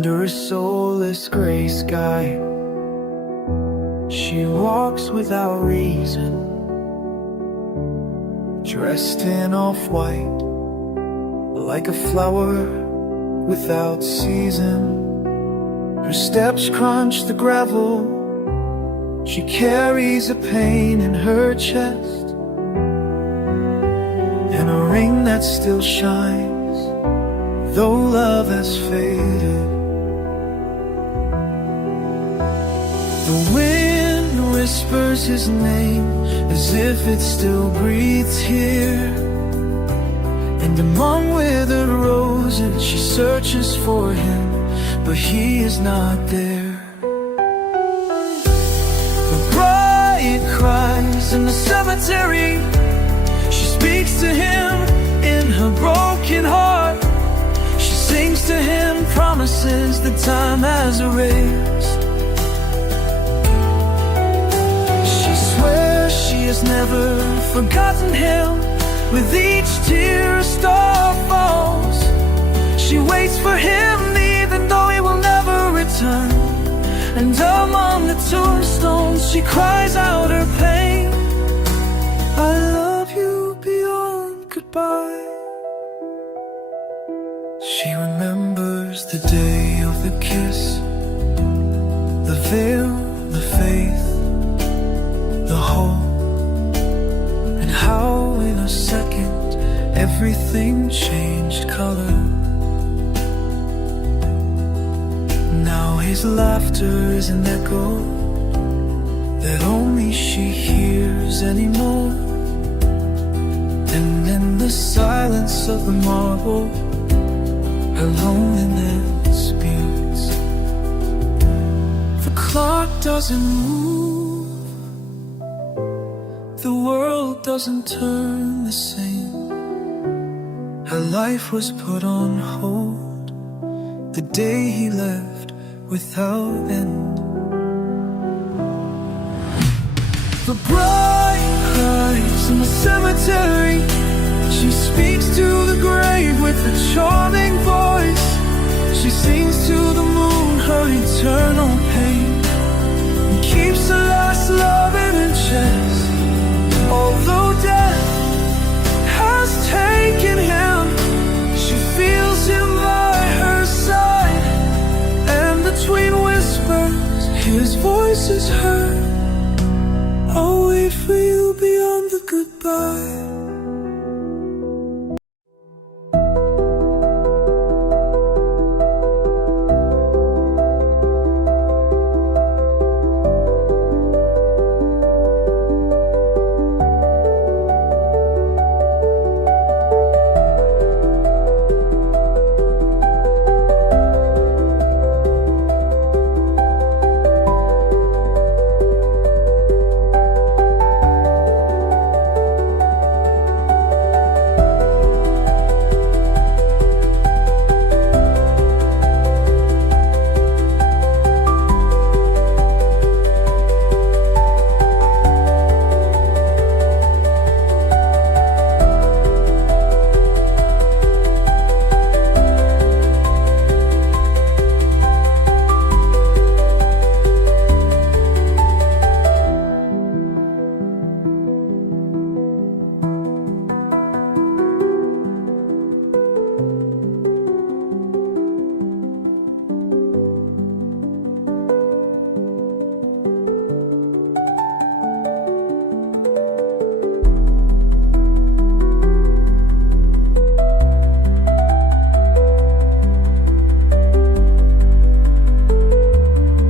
Under a soulless gray sky, she walks without reason, dressed in off-white, like a flower without season. Her steps crunch the gravel, she carries a pain in her chest, and a ring that still shines, though love has faded. The wind whispers his name as if it still breathes here, and among withered roses she searches for him, but he is not there. The bride cries in the cemetery, she speaks to him in her broken heart. She sings to him promises that time has erased. She swears she has never forgotten him. With each tear a star falls. She waits for him even though he will never return. And among the tombstones she cries out her pain. I love you beyond goodbye. She remembers the day of the kiss, the veil, the faith, the hope, and how in a second everything changed color. Now his laughter is an echo that only she hears anymore. And in the silence of the marble, her loneliness mutes. The clock doesn't move, the world doesn't turn the same. Her life was put on hold the day he left without end. The bride cries in the cemetery, she speaks to the grave with a charming voice. She sings to the moon her eternal pain, and keeps her last love in her chest. Although death has taken him, she feels him by her side, and between whispers his voice is heard.